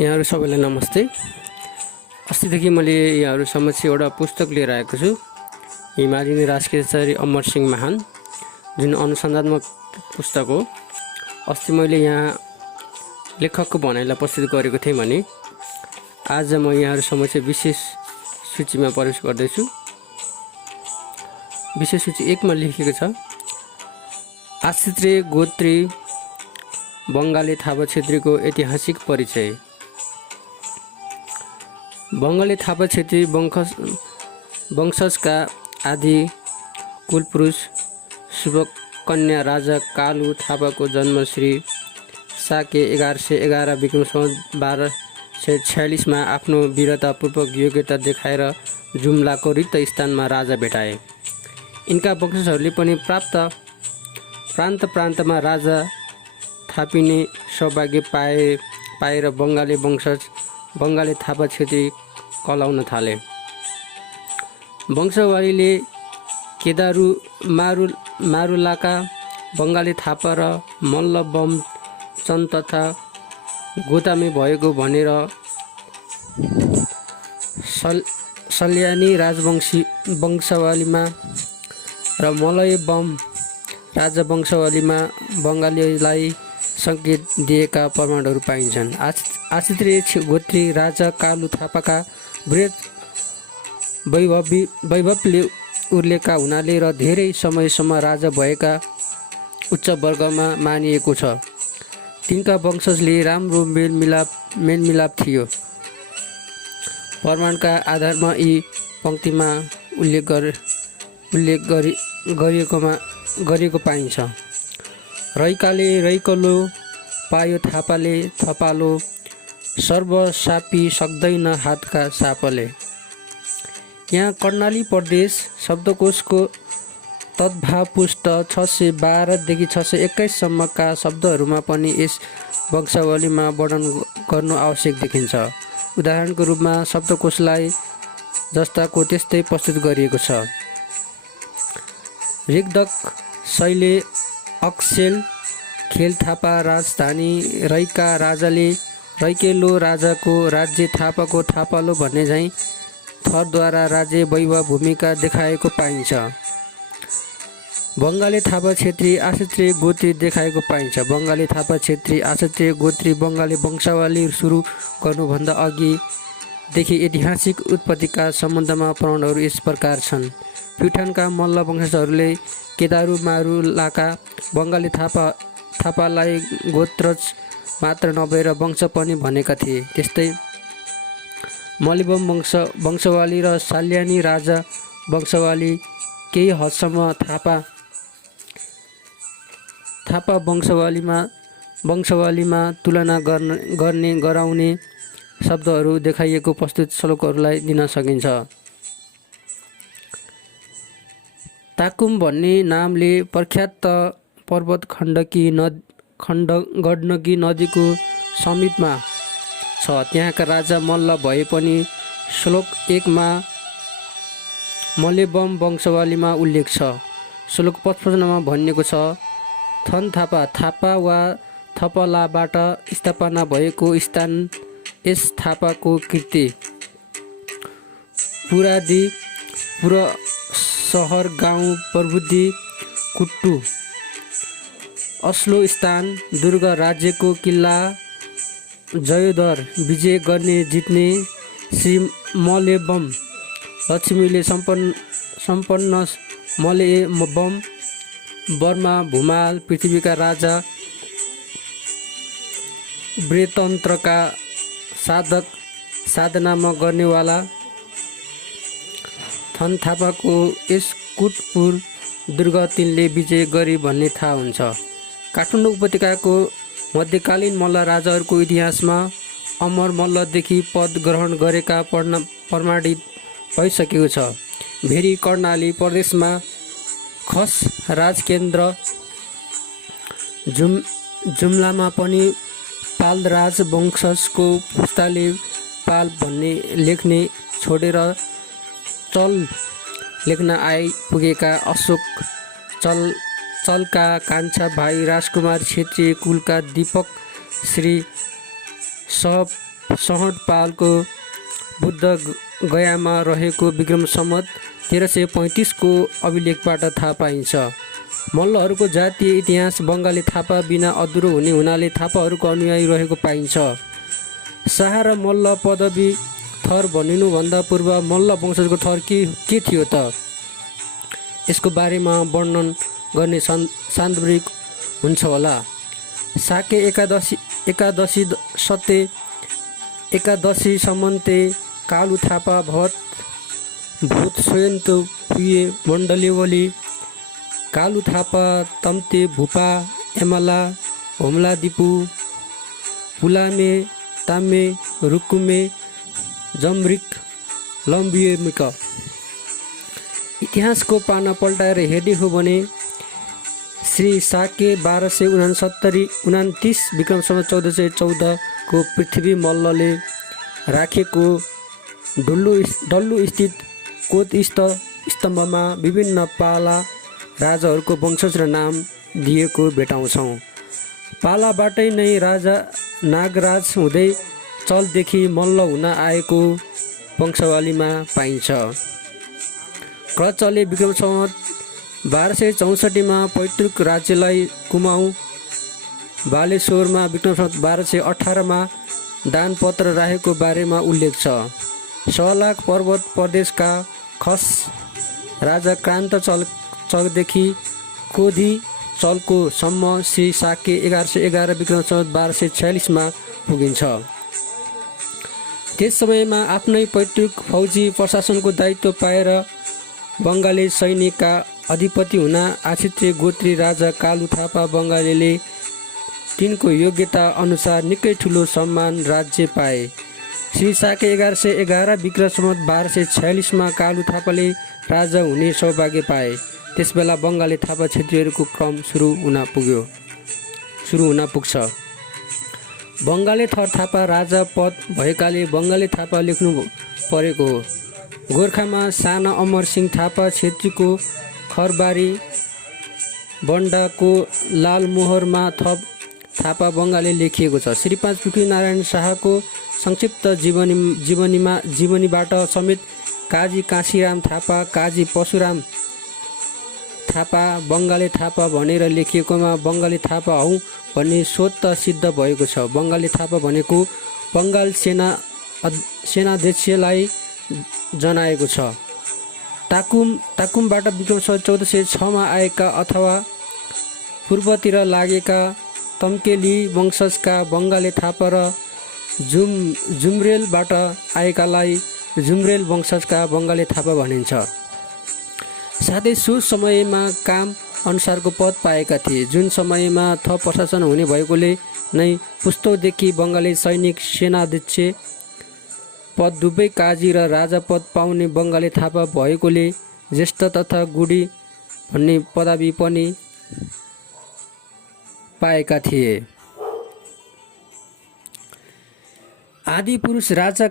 यहाँहरु सबैलाई नमस्ते। अस्तिदेखि मैले यहाँहरु समक्ष एउटा पुस्तक लिएर आएको छु। हिमालयनी राजकेशरी अमर सिंह महान, जुन अनुसन्धात्मक पुस्तक हो। अस्ति मैले यहाँ लेखकको भनाइलाई प्रस्तुत गरेको थिएँ भने आज म यहाँहरु समक्ष विशेष सूचीमा प्रवेश गर्दैछु। विशेष सूची 1 मा लेखिएको छ, आश्रित गोत्री बङ्गाली थापा क्षेत्रीको ऐतिहासिक परिचय। बङ्गाली थापा क्षेत्री वंशजका आदि कुलपुरुष शुभकन्या राजा कालु थापाको जन्म श्री साके 1111 विक्रम सम्वत 1246 मा आफ्नो वीरतापूर्वक योग्यता देखाएर जुम्लाको रिक्त स्थानमा राजा भेटाए। यिनका वंशजहरूले पनि प्रान्तमा राजा थापिने सौभाग्य पाएर बङ्गाली वंशज बङ्गाली थापा क्षेत्री कलाउन थाले। वंशावलीले केदारु मारुलाका बङ्गाली थापा र मल्ल बम चन्द तथा गोतामे भएको भनेर सल्यानी वंशावलीमा र मलय बम राजवंशावलीमा बङ्गालीलाई संकेत दिएका प्रमाणहरू पाइन्छन्। आश्रित गोत्री राजा कालु थापाका वृहत वैभवले उर्लेका हुनाले र धेरै समयसम्म राजा भएका उच्च वर्गमा मानिएको छ। तिनका वंशजले राम्रो मेलमिलाप थियो। प्रमाणका आधारमा यी पंक्तिमा उल्लेख गरिएको पाइन्छ। रैकाले रैकलो पायो थापाले थपालो, सर्वसापी सक्दैन हातका सापले। यहाँ कर्णाली प्रदेश शब्दकोशको तद्भाव पुष्ट 612 देखि 621 सम्मका शब्दहरूमा पनि यस वंशावलीमा वर्णन गर्नु आवश्यक देखिन्छ। उदाहरणको रूपमा शब्दकोशलाई जस्ताको त्यस्तै प्रस्तुत गरिएको छ। ऋग्दक शैले अक्सेल खेल थापा राजधानी रैका राजाले रैकेलो राजाको राज्य थापाको थापालो भन्ने झैं थरद्वारा राज्य वैभव भूमिका देखाएको पाइन्छ। बङ्गाली थापा क्षेत्री आश्रित गोत्री देखाएको पाइन्छ। बङ्गाली थापा क्षेत्री आश्रित गोत्री बङ्गाली वंशावली सुरु गर्नुभन्दा अघिदेखि ऐतिहासिक उत्पत्तिका सम्बन्धमा प्रमाणहरू यस प्रकार छन्। प्युठानका मल्ल वंशजहरूले केदारु मारुलाका बङ्गाली थापालाई गोत्रज मात्र नभएर वंश पनि भनेका थिए। त्यस्तै मलिबम वंशावली र साल्यानी राजा वंशावली केही हदसम्म थापा वंशावलीमा तुलना गराउने शब्दहरू देखाइएको प्रस्तुत श्लोकहरूलाई दिन सकिन्छ। ताकुम भन्ने नामले प्रख्यात पर्वत गण्डकी नदीको समीपमा छ। त्यहाँका राजा मल्ल भए पनि श्लोक 1 मा मलेबम वंशावलीमा उल्लेख छ। श्लोक 55 मा भनिएको छ, थन थापा वा थपलाबाट स्थापना भएको स्थान यस थापाको कृति। पुर सहर गाउँ प्रबुद्धि कुट्टु अस्लो स्थान दुर्ग राज्यको किल्ला जयोदर विजय गर्ने जित्ने श्री मलेबम लक्ष्मीले सम्पन्न मलेबम बर्मा भूमाल पृथ्वीका राजा वृतन्त्रका साधनामा गर्नेवाला थन थापाको यस कुटपुर दुर्ग तिनले विजय गरी भन्ने थाहा हुन्छ। काठमाडौँ उपत्यकाको मध्यकालीन मल्ल राजाहरूको इतिहासमा अमर मल्लदेखि पद ग्रहण गरेका प्रमाणित भइसकेको छ। भेरी कर्णाली प्रदेशमा खस राजकेन्द्र जुम्लामा पनि पालराज वंशजको पुस्ताले पाल भन्ने लेख्ने छोडेर चल लेख्न आइपुगेका अशोक चलका कान्छा भाइ राजकुमार क्षेत्रीय कुलका दीपक श्री सहट पालको बुद्ध गयामा रहेको विक्रम सम्वत 1335 को अभिलेखबाट थाहा पाइन्छ। मल्लहरूको जातीय इतिहास बङ्गाली थापा बिना अधुरो हुने हुनाले थापाहरूको अनुयायी रहेको पाइन्छ। शाह र मल्ल पदवी थर भनिनुभन्दा पूर्व मल्ल वंशजको थर के थियो त? यसको बारेमा वर्णन गर्ने सान्दर्भिक हुन्छ होला। साके एकादशी सत्य एकादशी सम्मन्ते कालु थापा भूत स्वयन्त पुए मण्डलेवली कालु थापा तम्ते भूपा एमला होमला दिपु पुलामे तामे रुकुमे जमरिक लम्बियमिक। इतिहासको पाना पल्टाएर हेर्ने हो भने श्री साके 1269-29 विक्रम सम्वत 1414 को पृथ्वी मल्लले राखेको डल्लु स्थित कोत स्तम्भमा विभिन्न पाला राजाहरूको वंशज र नाम दिएको भेटाउँछौँ। पालाबाटै नै राजा नागराज हुँदै चलदेखि मल्ल हुन आएको वंशावलीमा पाइन्छ। क्रचले विक्रम सम्वत 1264 पैतृक राज्यलाई कुमाऊँ बालेश्वरमा विक्रम सम्वत 1218 दानपत्र राखेको बारेमा उल्लेख छ। सलाक पर्वत प्रदेशका खस राजा क्रान्त चलदेखि कोधी चलको सम्म श्री साके 1111 विक्रम सम्वत 1246 पुगिन्छ। त्यस समयमा आफ्नै पैतृक फौजी प्रशासनको दायित्व पाएर बङ्गाली सैनिकका अधिपति हुन आश्रित गोत्री राजा कालु थापा बङ्गालीले तिनको योग्यता अनुसार निकै ठुलो सम्मान राज्य पाए। श्री साके 1111 विक्रम सम्वत 1246 कालु थापाले राजा हुने सौभाग्य पाए। त्यसबेला बङ्गाली थापा क्षेत्रीहरूको क्रम सुरु हुन पुग्छ। बङ्गाली थर थापा राजा पद भएकाले बङ्गाली थापा लेख्नु परेको हो। गोर्खामा साना अमर सिंह थापा क्षेत्रीको खरबारी बन्डाको लालमोहरमा थप थापा बङ्गाली लेखिएको छ। श्री 5 पृथ्वीनारायण शाहको संक्षिप्त जीवनीबाट समेत काजी काशीराम थापा काजी परशुराम थापा बङ्गाली थापा भनेर लेखिएकोमा बङ्गाली थापा हौ भन्ने सोच त सिद्ध भएको छ। बङ्गाली थापा भनेको बङ्गाल सेनाध्यक्षलाई जनाएको छ। ताकुमबाट विक्रम सम्वत 1406 आएका अथवा पूर्वतिर लागेका तम्केली वंशजका बङ्गाली थापा र जुम्रेलबाट आएकालाई जुम्रेल वंशजका बङ्गाली थापा भनिन्छ। साथै सो समयमा काम अनुसारको पद पाएका थिए, जुन समयमा थप प्रशासन हुने भएकोले नै पुस्तौदेखि बङ्गाली सैनिक सेनाध्यक्ष पद दुवै काजी र राजा पद पाउने बङ्गाली थापा भएकोले ज्येष्ठ तथा गुडी भन्ने पदवी पनि पाएका थिए। आदि पुरुष राजा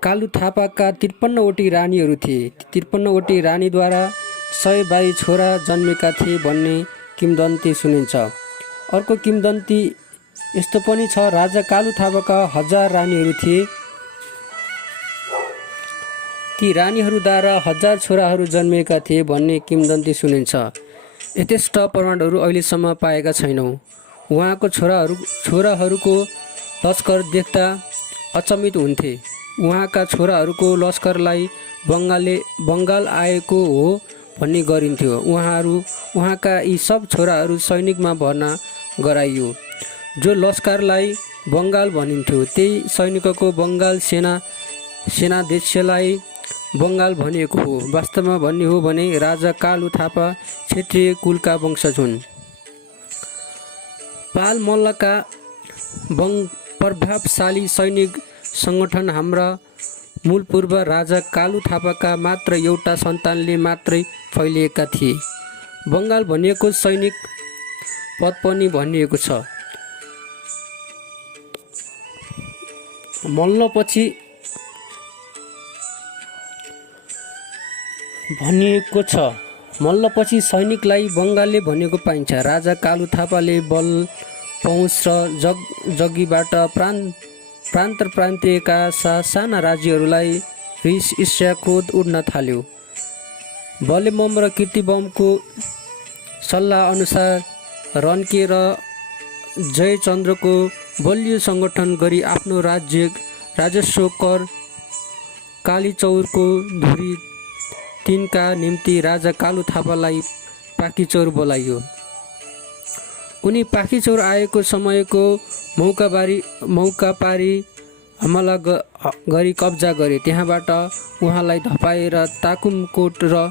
कालु थापाका 53वटी रानीहरू थिए। 53वटी रानीद्वारा 122 छोरा जन्मेका थिए भन्ने किंवदन्ती सुनिन्छ। अर्को किंवदन्ती यस्तो पनि छ, राजा कालु थापाका 1000 रानीहरू थिए। ती रानीहरूद्वारा 1000 छोराहरू जन्मेका थिए भन्ने किंवदन्ती सुनिन्छ। यथेष्ट प्रमाणहरू अहिलेसम्म पाएका छैनौँ। उहाँको छोराहरूको लस्कर देख्दा अचम्मित हुन्थे। उहाँका छोराहरूको लस्करलाई बङ्गाल आएको हो भन्ने गरिन्थ्यो। उहाँका यी सब छोराहरू सैनिकमा भर्ना गराइयो। जो लस्करलाई बङ्गाल भनिन्थ्यो त्यही सैनिकको बङ्गाल सेनाध्यक्षलाई बङ्गाल भनिएको हो। वास्तवमा भन्ने हो भने राजा कालु थापा क्षेत्रीय कुलका वंशज हुन्। पाल मल्लका प्रभावशाली सैनिक सङ्गठन हाम्रा मूल पूर्व राजा कालु थापाका मात्र एउटा सन्तानले मात्रै फैलिएका थिए। बङ्गाल भनिएको सैनिक पद पनि भनिएको छ। मल्लपछि भनिएको छ। मल्लपछि सैनिकलाई बङ्गालले भनेको पाइन्छ। राजा कालु थापाले पहुँच र जग्गीबाट प्रान्त प्रान्तीयका साना राज्यहरूलाई रिस ईर्ष्या क्रोध उड्न थाल्यो। बलेबम र कीर्तिबमको सल्लाह अनुसार रन्के र जयचन्द्रको बलियो सङ्गठन गरी आफ्नो राजस्व कर कालीचौरको धुरी तिनका निम्ति राजा कालु थापालाई पाखीचौर बोलाइयो। उनी पाखीचौर आएको समयको मौका पारी हमला गरी कब्जा गरे। त्यहाँबाट उहाँलाई धपाएर ताकुमकोट र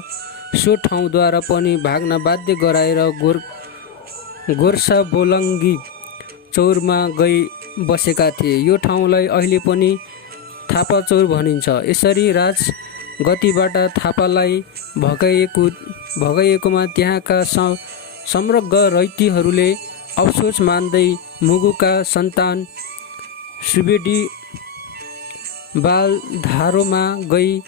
सो ठाउँद्वारा पनि भाग्न बाध्य गराएर गोर्सा बोलङ्गी चौरमा गई बसेका थिए। यो ठाउँलाई अहिले पनि थापा चौर भनिन्छ। यसरी राजगतिबाट थापालाई भगाइएकोमा त्यहाँका समग्र रैतीहरूले अफसोस मान्दै मुगुका सन्तान सुवेदी बालधारोमा गई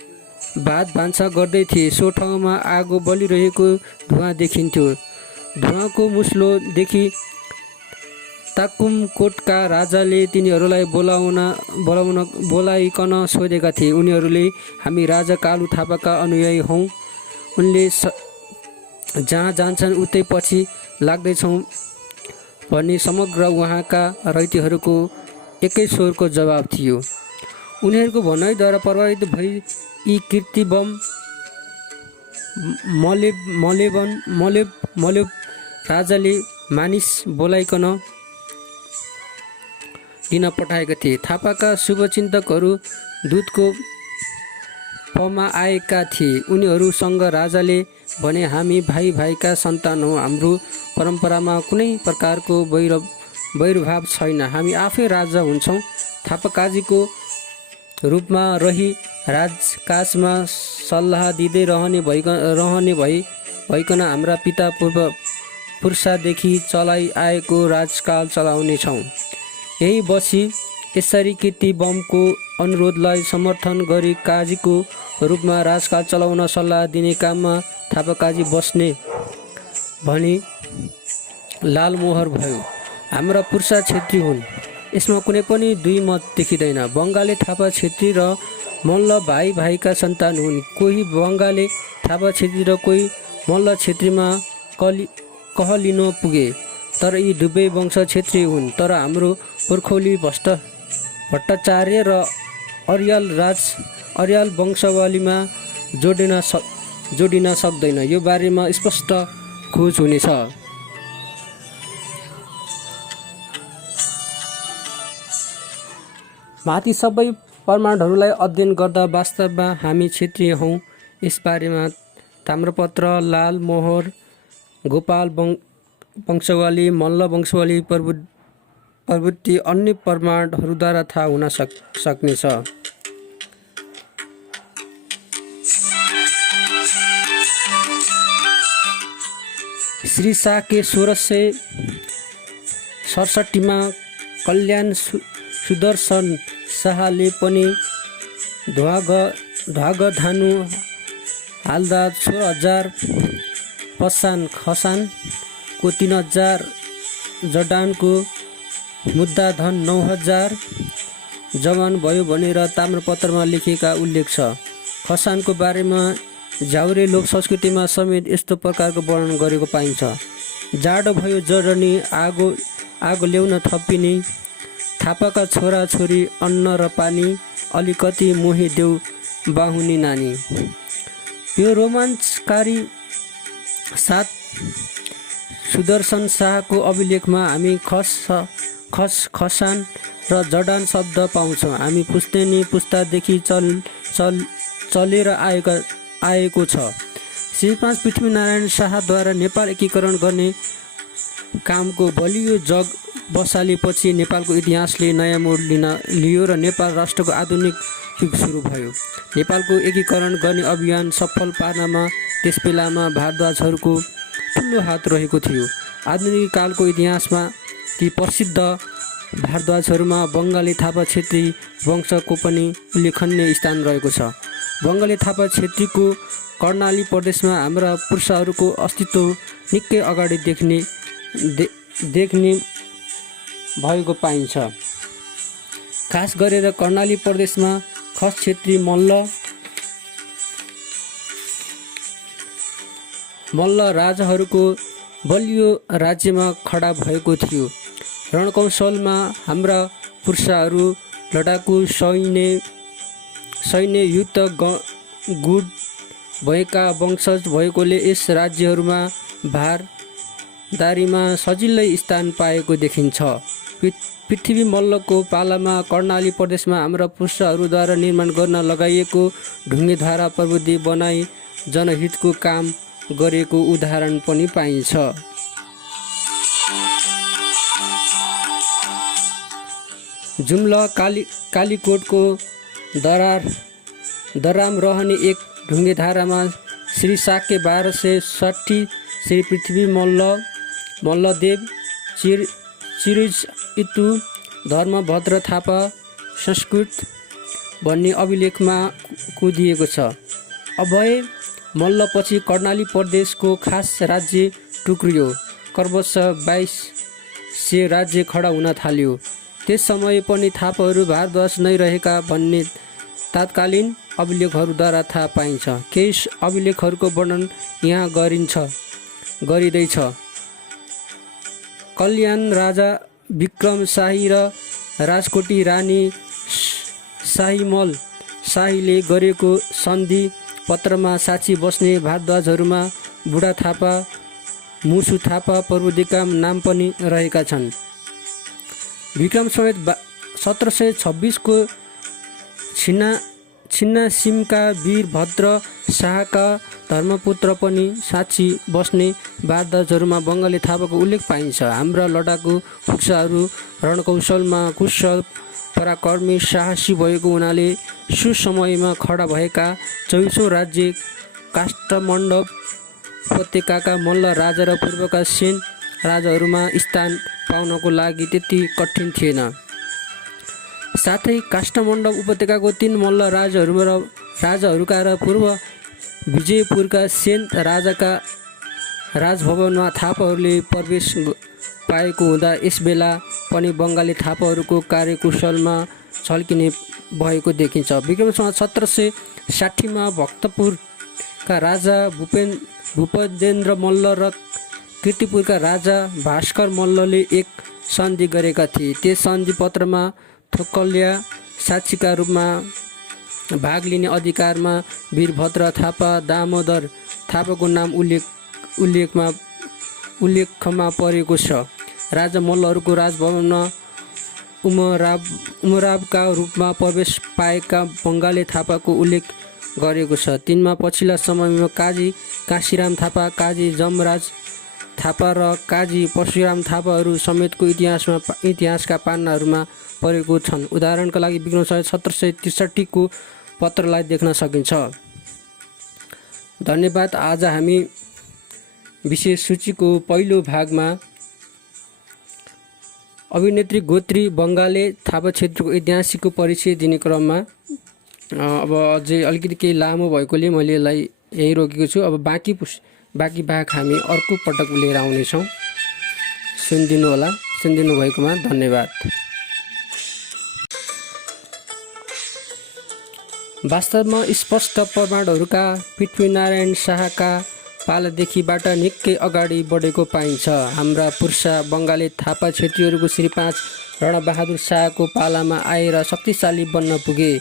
भात भान्सा गर्दै थिए। सो ठाउँमा आगो बलिरहेको धुवाँ देखिन्थ्यो। धुवाँको मुस्लो देखि ताकुमकोटका राजाले तिनीहरूलाई बोलाइकन सोधेका थिए। उनीहरूले हामी राजा कालु थापाका अनुयायी हौँ, उनले जहाँ जान्छन् उतै पछि लाग्दैछौँ भनी समग्र उहाँका रैतीहरूको एकै स्वरको जवाब थियो। उनीहरूको भनाइद्वारा प्रभावित भई यी कीर्तिबम मलेब राजाले मानिस बोलाइकन दिन पठाएका थिए। थापाका शुभचिन्तकहरू दूतको पमा आएका थिए। उनीहरूसँग राजाले भने हामी भाइका सन्तान हौँ, हाम्रो परम्परामा कुनै प्रकारको वैरभाव छैन, हामी आफै राजा हुन्छौँ। थापाकाजीको रूपमा रही राजकाजमा सल्लाह दिँदै रहने भइकन हाम्रा पिता पुर्षादेखि चलाई आएको राजकाल चलाउनेछौँ। यही बसी यसरी कीर्तिबमको अनुरोधलाई समर्थन गरी काजीको रूपमा राजकाल चलाउन सल्लाह दिने काममा थापाकाजी बस्ने भनी लालमोहर भयो। हाम्रा पुर्षा छेत्री हुन्, यसमा कुनै पनि दुई मत देखिँदैन। बङ्गाली थापा छेत्री र मल्ल भाइका सन्तान हुन्। कोही बङ्गाली थापा छेत्री र कोही मल्ल छेत्रीमा कहलिन पुगे, तर यी दुवै वंश छेत्री हुन्। तर हाम्रो पुर्खौली भट्टाचार्य र अर्याल वंशावलीमा जोडिन सक्दैन। यो बारेमा स्पष्ट खोज हुनेछ। माथि सबै प्रमाणहरूलाई अध्ययन गर्दा वास्तवमा हामी क्षेत्रीय हौँ यसबारेमा ताम्रपत्र, लालमोहर, गोपाल वंशावली, मल्ल वंशावली प्रभृति अन्य प्रमाणहरूद्वारा थाहा हुन सक्नेछ। श्री साके 1667 कल्याण सुदर्शन शाहले पनि ध्वागधानु हाल्दा 16,000 पसान खसानको 3,000 जडानको मुद्दा धन 9,000 जवान भयो भनेर ताम्रपत्रमा लेखेका उल्लेख छ। खसानको बारेमा झाउरे लोक संस्कृतिमा समेत यस्तो प्रकारको वर्णन गरेको पाइन्छ। जाडो भयो जडनी आगो ल्याउन थपिने, थापाका छोरा छोरी अन्न र पानी, अलिकति मोहिदेऊ बाहुनी नानी। यो रोमाञ्चकारी साथ सुदर्शन शाहको अभिलेखमा हामी खसान र जडान शब्द पाउँछौँ। हामी पुस्तेनी पुस्तादेखि चलेर आएको छ। श्री 5 पृथ्वीनारायण शाहद्वारा नेपाल एकीकरण गर्ने कामको बलियो जग बसालेपछि नेपालको इतिहासले नयाँ मोड लियो र नेपाल राष्ट्रको आधुनिक युग सुरु भयो। नेपालको एकीकरण गर्ने अभियान सफल पार्नमा त्यसबेलामा भारद्वाजहरूको ठुलो हात रहेको थियो। आधुनिक कालको इतिहासमा ती प्रसिद्ध भारद्वाजहरूमा बङ्गाली थापा छेत्री वंशको पनि उल्लेखनीय स्थान रहेको छ। बङ्गाली थापा छेत्रीको कर्णाली प्रदेशमा हाम्रा पुर्षाहरूको अस्तित्व निकै अगाडि भएको पाइन्छ। खास गरेर कर्णाली प्रदेशमा खस क्षेत्री मल्ल राजाहरूको बलियो राज्यमा खडा भएको थियो। रणकौशलमा हाम्रा पुरुषहरू लडाकु सैन्य युद्ध गुण भएका वंशज भएकोले यस राज्यहरूमा भारदारीमा सजिलै स्थान पाएको देखिन्छ। पृथ्वी मल्लको पालामा कर्णाली प्रदेशमा हाम्रा पुरुषहरूद्वारा निर्माण गर्न लगाइएको ढुङ्गेधारा प्रविधि बनाई जनहितको काम गरेको उदाहरण पनि पाइन्छ। जुम्ला कालीकोटको दराम रहने एक ढुङ्गेधारामा श्री शाक्य 1260 श्री पृथ्वी मल्लदेव चिरिज इतु धर्मभद्र थापा संस्कृत भन्ने अभिलेखमा कुदिएको छ। अभय मल्लपछि कर्णाली प्रदेशको खास राज्य टुक्रियो। क्रमश 2200 राज्य खडा हुन थाल्यो। त्यस समय पनि थापाहरू भारद्वाज नै रहेका भन्ने तात्कालीन अभिलेखहरूद्वारा थाहा पाइन्छ। केही अभिलेखहरूको वर्णन यहाँ गरिँदैछ। कल्याण राजा विक्रम शाही र राजकोटी रानी शाहीले गरेको सन्धि पत्रमा साक्षी बस्ने भारद्वाजहरूमा बुढा थापा, मुसु थापा प्रभृतिका नाम पनि रहेका छन्। विक्रम संवत 1726 को छिन्नासिमका वीरभद्र शाहका धर्मपुत्र पनि साक्षी बस्ने भारद्वाजहरूमा बङ्गाली थापाको उल्लेख पाइन्छ। हाम्रा लडाकु पुरुषहरू रणकौशलमा कुशल पराक्रमी साहसी भएको हुनाले सुसमयमा खडा भएका 24औं राज्य काष्ठमण्डप उपत्यकाका मल्ल राजा र पूर्वका सेन राजाहरूमा स्थान पाउनको लागि त्यति कठिन थिएन। साथै काष्ठमण्डप उपत्यकाको 3 मल्ल राजाहरूका र पूर्व विजयपुरका सेन राजाका राजभवनमा थापाहरूले प्रवेश पाएको हुँदा यसबेला पनि बङ्गाली थापाहरूको कार्यकुशलमा छल्किने भएको देखिन्छ। विक्रम संवत 1760 मा भक्तपुरका राजा भूपदेन्द्र मल्ल र कीर्तिपुरका राजा भास्कर मल्लले एक सन्धि गरेका थिए। त्यस सन्धि पत्रमा थोकल्या साक्षीका रूपमा भाग लिने अधिकारमा वीरभद्र थापा, दामोदर थापाको नाम उल्लेखमा परेको छ। राजा मल्लहरूको राजभवनमा उमरावका रूपमा प्रवेश पाएका बङ्गाली थापाको उल्लेख गरेको छ। तिनमा पछिल्ला समयमा काजी काशीराम थापा, काजी जमराज थापा र काजी परशुराम थापाहरू समेतको इतिहासका पानाहरूमा परेको छन्। उदाहरणका लागि विक्रम संवत 1763 को पत्रलाई देख्न सकिन्छ। धन्यवाद। आज हामी विशेष सूचीको पहिलो भागमा अभिनेत्री गोत्री बङ्गाले थापा क्षेत्रको ऐतिहासिकको परिचय दिने क्रममा अब अझै अलिकति केही लामो भएकोले मैले यसलाई यहीँ रोकेको छु। अब बाँकी भाग हामी अर्को पटक लिएर आउनेछौँ। सुनिदिनु भएकोमा धन्यवाद। वास्तवमा स्पष्ट प्रमाणहरूका पृथ्वीनारायण शाहका पालादेखिबाट निकै अगाडि बढेको पाइन्छ। हाम्रा पुर्षा बङ्गाली थापा क्षेत्रीहरूको श्री 5 रणबहादुर शाहको पालामा आएर शक्तिशाली बन्न पुगे।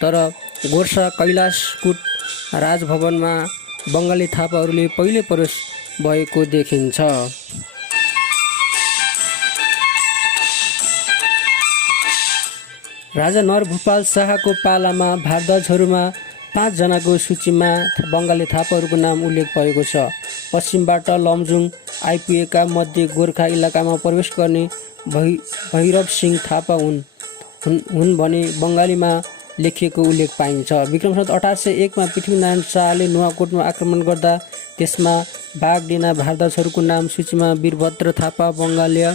तर गोर्खा कैलाशकूट राजभवनमा बङ्गाली थापाहरूले पहिले प्रवेश भएको देखिन्छ। राजा नरभूपाल शाहको पालामा भारद्वाजहरूमा 5 जनाको सूचीमा बङ्गाली थापाहरूको नाम उल्लेख भएको छ। पश्चिमबाट लमजुङ आइपुगेका मध्ये गोर्खा इलाकामा प्रवेश गर्ने भैरव सिंह थापा हुन् भने बङ्गालीमा लेखिएको उल्लेख पाइन्छ। विक्रम संवत 1801 मा पृथ्वीनारायण शाहले नुवाकोटमा आक्रमण गर्दा त्यसमा भाग लिन भारद्वाजहरूको नाम सूचीमा वीरभद्र थापा बङ्गालीय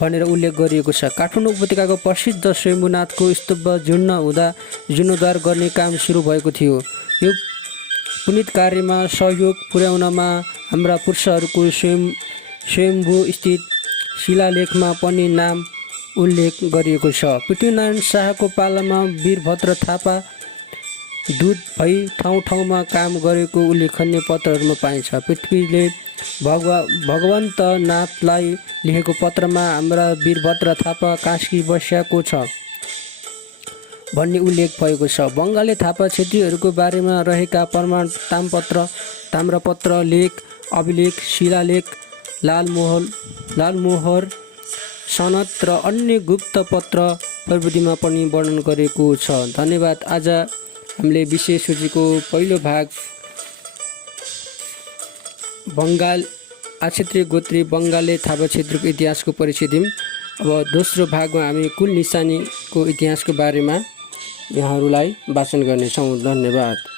भनेर उल्लेख गरिएको छ। काठमाडौँ उपत्यकाको प्रसिद्ध स्वयम्भूनाथको स्तूप जीर्ण हुँदा जीर्णोद्धार गर्ने काम सुरु भएको थियो। यो पुनित कार्यमा सहयोग पुर्याउनमा हाम्रा पुरुषहरूको स्वयम्भू स्थित शिलालेखमा पनि नाम उल्लेख गरिएको छ। पृथ्वीनारायण शाहको पालामा वीरभद्र थापा दूत भई ठाउँ ठाउँमा काम गरेको उल्लेखनीय पत्रहरूमा पाइन्छ। पृथ्वीले भगवन्त नाथलाई लेखेको पत्रमा हाम्रा वीरभद्र थापा कास्की बस्याको छ भन्ने उल्लेख भएको छ। बङ्गाली थापा क्षेत्रीहरूको बारेमा रहेका प्रमाण ताम्रपत्र, लेख, अभिलेख, शिलालेख, लालमोहर, सनद र अन्य गुप्त पत्र प्रविधिमा पनि वर्णन गरेको छ। धन्यवाद। आज हामीले विशेष सूचीको पहिलो भाग क्षेत्रीय गोत्री बङ्गाली थापा क्षेत्रको इतिहासको परिचय दियौँ। अब दोस्रो भागमा हामी कुल निशानीको इतिहासको बारेमा यहाँहरूलाई वाचन गर्नेछौँ। धन्यवाद।